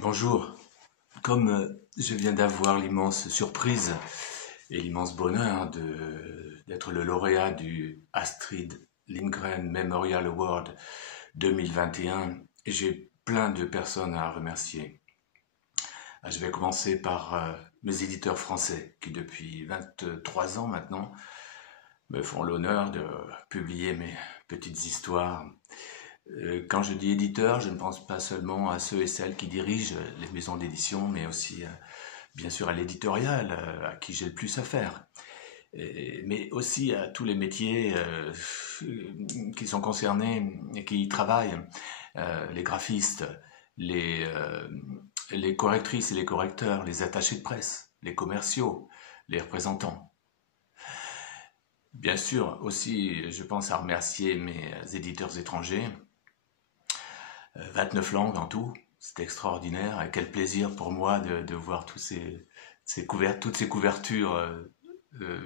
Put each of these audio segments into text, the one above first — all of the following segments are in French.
Bonjour. Comme je viens d'avoir l'immense surprise et l'immense bonheur d'être le lauréat du Astrid Lindgren Memorial Award 2021, j'ai plein de personnes à remercier. Je vais commencer par mes éditeurs français qui depuis 23 ans maintenant me font l'honneur de publier mes petites histoires. Quand je dis éditeur, je ne pense pas seulement à ceux et celles qui dirigent les maisons d'édition, mais aussi bien sûr à l'éditorial, à qui j'ai le plus à faire. Mais aussi à tous les métiers qui sont concernés et qui y travaillent, les graphistes, les correctrices et les correcteurs, les attachés de presse, les commerciaux, les représentants. Bien sûr, aussi, je pense à remercier mes éditeurs étrangers, 29 langues en tout, c'est extraordinaire. Et quel plaisir pour moi de voir toutes ces couvertures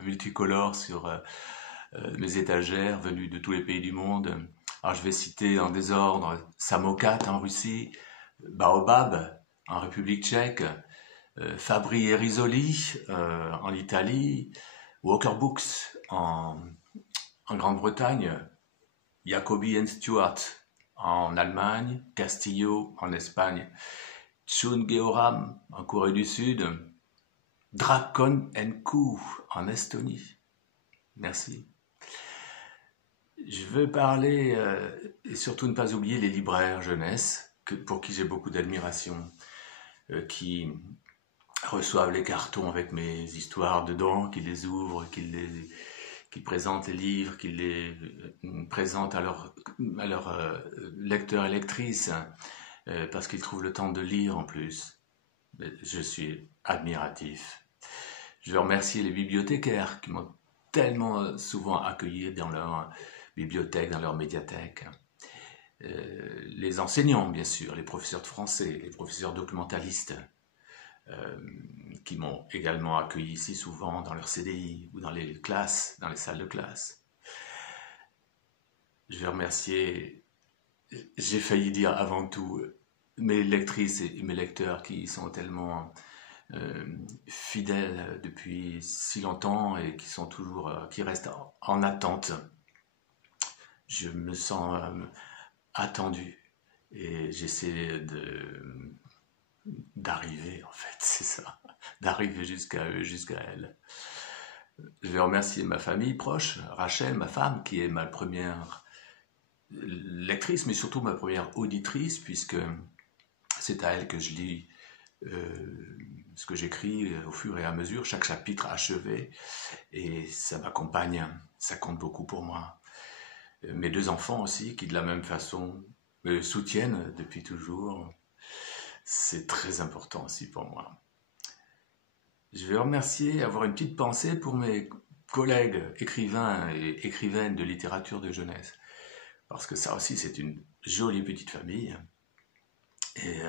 multicolores sur mes étagères venues de tous les pays du monde. Alors je vais citer en désordre Samokat en Russie, Baobab en République tchèque, Fabri et Risoli en Italie, Walker Books en Grande-Bretagne, Jacobi and Stewart en Allemagne, Castillo en Espagne, Chun Georam en Corée du Sud, Drakon Co en Estonie. Merci. Je veux parler, et surtout ne pas oublier les libraires jeunesse, pour qui j'ai beaucoup d'admiration, qui reçoivent les cartons avec mes histoires dedans, qui les ouvrent, qui présentent les livres, qui les présentent à leurs lecteurs et lectrices, parce qu'ils trouvent le temps de lire en plus. Je suis admiratif. Je veux remercier les bibliothécaires qui m'ont tellement souvent accueilli dans leur bibliothèque, dans leur médiathèque. Les enseignants, bien sûr, les professeurs de français, les professeurs documentalistes, qui m'ont également accueilli si souvent dans leur CDI ou dans les classes, dans les salles de classe. Je vais remercier, j'ai failli dire avant tout, mes lectrices et mes lecteurs qui sont tellement fidèles depuis si longtemps et qui sont toujours, qui restent en attente. Je me sens attendu et j'essaie d'arriver, en fait, c'est ça, d'arriver jusqu'à eux, jusqu'à elles. Je vais remercier ma famille proche, Rachel, ma femme, qui est ma première lectrice, mais surtout ma première auditrice, puisque c'est à elle que je lis ce que j'écris au fur et à mesure, chaque chapitre achevé, et ça m'accompagne, ça compte beaucoup pour moi. Mes deux enfants aussi, qui de la même façon me soutiennent depuis toujours, c'est très important aussi pour moi. Je vais remercier, avoir une petite pensée pour mes collègues écrivains et écrivaines de littérature de jeunesse. Parce que ça aussi, c'est une jolie petite famille. Et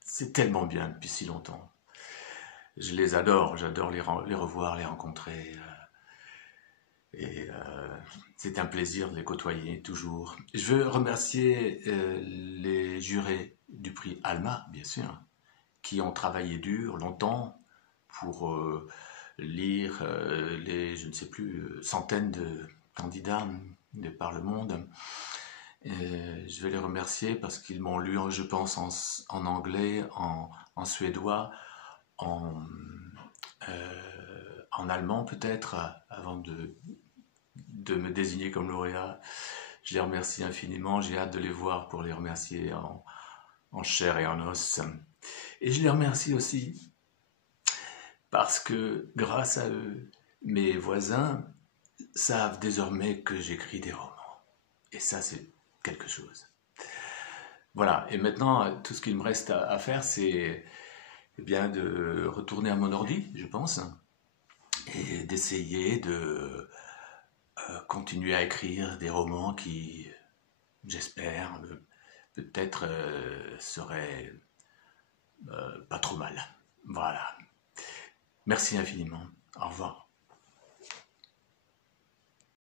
c'est tellement bien depuis si longtemps. Je les adore, j'adore les revoir, les rencontrer. Et c'est un plaisir de les côtoyer toujours. Je veux remercier les jurés du prix Alma, bien sûr, qui ont travaillé dur, longtemps, pour lire les, je ne sais plus, centaines de candidats de par le monde. Et je vais les remercier parce qu'ils m'ont lu, je pense, en anglais, en suédois, en allemand peut-être, avant de me désigner comme lauréat. Je les remercie infiniment, j'ai hâte de les voir pour les remercier en chair et en os. Et je les remercie aussi parce que grâce à eux, mes voisins savent désormais que j'écris des romans. Et ça, c'est quelque chose. Voilà, et maintenant, tout ce qu'il me reste à faire, c'est bien de retourner à mon ordi, je pense, et d'essayer de continuer à écrire des romans qui, j'espère, peut-être seraient pas trop mal. Voilà. Merci infiniment. Au revoir.